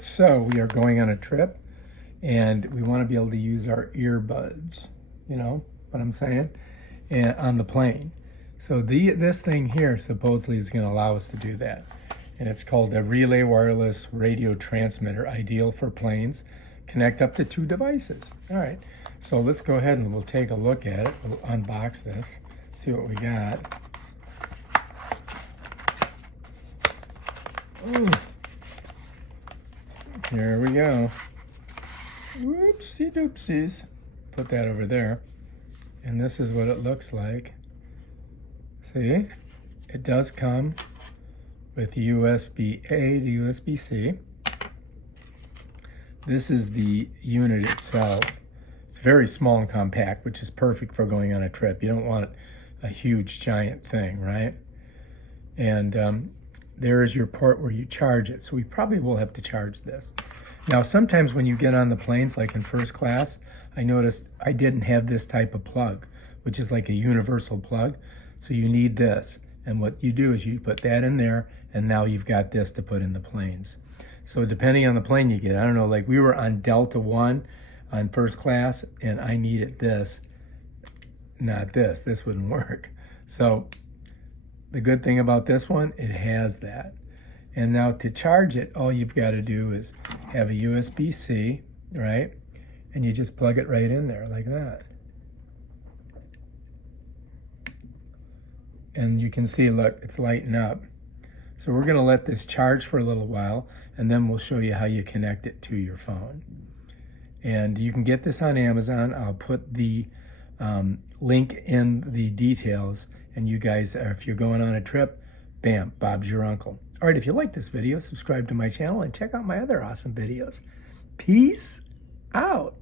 So we are going on a trip and we want to be able to use our earbuds, you know what I'm saying, and on the plane. So this thing here supposedly is going to allow us to do that. And it's called a relay wireless radio transmitter, ideal for planes. Connect up to 2 devices. All right, so let's go ahead and we'll take a look at it. We'll unbox this, see what we got. Ooh. Here we go. Whoopsie doopsies. Put that over there. And this is what it looks like. See? It does come with USB-A to USB-C. This is the unit itself. It's very small and compact, which is perfect for going on a trip. You don't want a huge giant thing, right? And there is your port where you charge it. So we probably will have to charge this. Now, sometimes when you get on the planes, like in first class, I noticed I didn't have this type of plug, which is like a universal plug. So you need this. And what you do is you put that in there, and now you've got this to put in the planes. So depending on the plane you get, I don't know, like we were on Delta 1 on first class, and I needed this, not this. This wouldn't work. So the good thing about this one, it has that. And now to charge it, all you've got to do is have a USB-C, right? And you just plug it right in there like that. And you can see, look, it's lighting up. So we're gonna let this charge for a little while, and then we'll show you how you connect it to your phone. And you can get this on Amazon. I'll put the link in the details. And you guys, if you're going on a trip, bam, Bob's your uncle. All right, if you like this video, subscribe to my channel and check out my other awesome videos. Peace out.